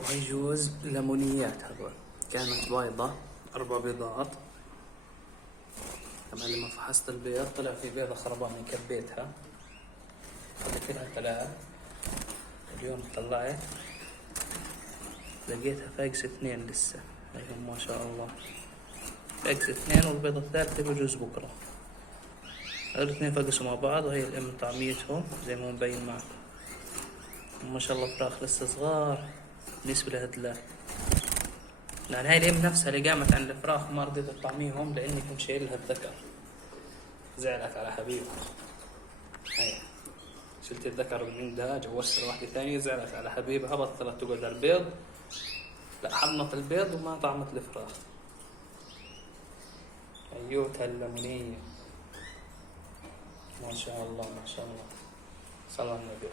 وهي جوز ليمونيات هذول. كانت بيضة 4 بيضات. طبعا لما فحصت البيض طلع في بيضة خربانة كبيتها، خليت لها 3. اليوم طلعت لقيتها فاقسة 2 لسه. هيهم ما شاء الله فاقسة 2، والبيضة الثالثة بجوز بكرة. هذول 2 فقسوا مع بعض، وهي الأم طعميتهم زي ما مبين معكم. ما شاء الله فراخ لسه صغار بالنسبة لهدلات. يعني هاي الأم نفسها اللي قامت عن الفراخ ما رضيت تطعميهم لأني كنت شايل لها الذكر. زعلت على حبيبها. هاي شلت الذكر من عندها، جوزت واحدة ثانية، زعلت على حبيبها، بطلت تقعد على البيض. لا، حضنت البيض وما طعمت الفراخ. أيوتها الليمونية ما شاء الله ما شاء الله. صلى على النبي.